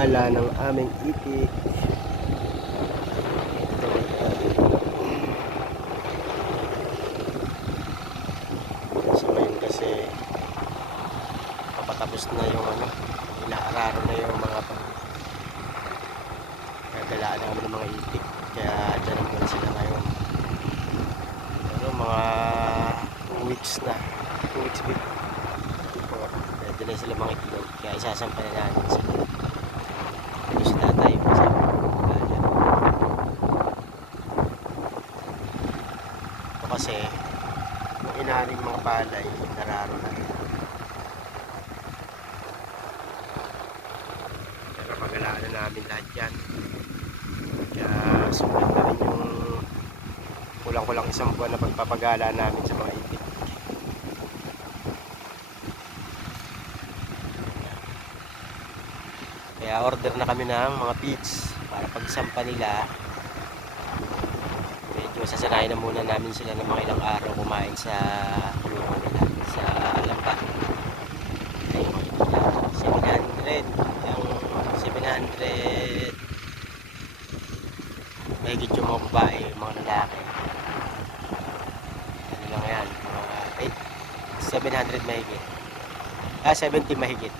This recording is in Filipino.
pagpapagala ng aming itik. So ngayon kasi papatapos na yung inaararo na yung mga gagalaan namin ng mga itik, kaya dyan naman sila ngayon. Pero mga 2 weeks na, 2 weeks before, dyan na sila mga itlog, kaya isasampa na natin sila. Ito si tatay kasama gala. Ito kasi yung inaring mga palay, nararo na rin. Pero pagalaan na namin lahat yan. Kaya sumunod na rin yung kulang-kulang 1 buwan na pagpapagala namin sa mga itik. Kaya order na kami ng mga feeds para pagsampa nila, medyo sasanayin na muna namin sila ng mga ilang araw kumain sa kulungan nila, sa lambat. Ay, 700, yung 700 mahigit yung mga babae, mga lalaki. Ano lang yan, mga 700 mahigit, 70 mahigit.